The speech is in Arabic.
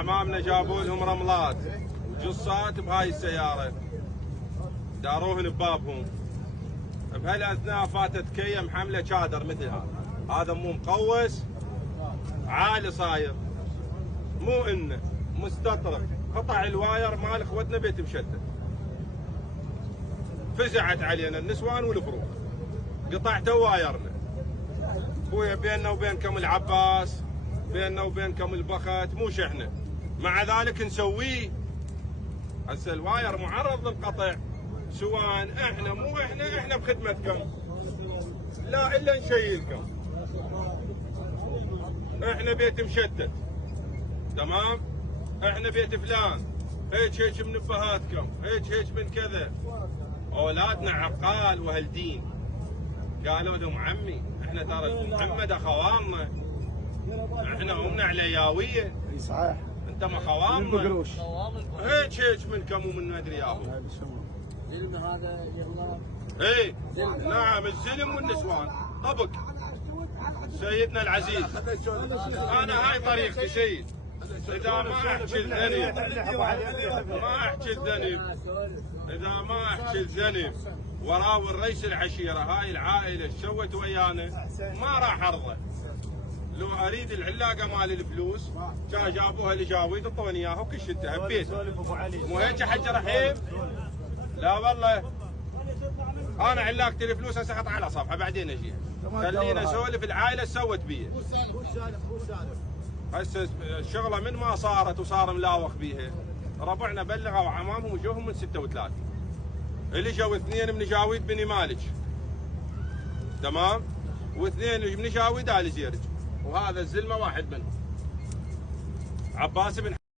امامنا جابوا لهم رملات وجصات بهاي السياره، داروهن ببابهم. بهالاثناء فاتت كيه محمله شادر مثل هذا مو مقوس عالي صاير، مو انه مستطرق، قطع الواير مال اخوتنا بيت مشتت. فزعت علينا النسوان والفروق، قطعتوا وايرنا. خويا بيننا وبينكم العباس، بيننا وبينكم البخت، مو شحنه، مع ذلك نسويه. هسه الواير معرض للقطع، سواء احنا مو احنا بخدمتكم، لا الا نشيلكم. احنا بيت مشتت، تمام؟ احنا بيت فلان، هيك من ابهاتكم، هيك من كذا. اولادنا عقال واهل دين، قالوا لهم عمي احنا ترى محمد اخواننا، احنا امنا علياويه. صحيح. انت ما خواننا، هيك منكم ومن مدري ياهو. زلمه هذا يلا. اي نعم، الزلم والنسوان طبق. سيدنا العزيز، انا هاي طريقتي سيد، اذا ما احكي الذنب ما احكي الذنب، اذا ما احكي الذنب وراوي الرئيس العشيره هاي العائله ايش سوت ويانا ما راح ارضى. لو اريد العلاقه مال الفلوس كان جابوها لجاويد وطوني اياها وكشتها ببيتها. مو هيك حج رحيم؟ لا والله انا علاقتي الفلوس هسه احطها على صفحه بعدين اجيها. خلينا نسولف العائله ايش سوت بيها. هسه الشغله من ما صارت وصار ملاوخ بيها، ربعنا بلغوا عمامهم وجوهم من 36 اللي جو 2 من جاويد بني مالك، تمام؟ و2 من جاويد ال زيرج، وهذا الزلمه واحد منهم عباس بن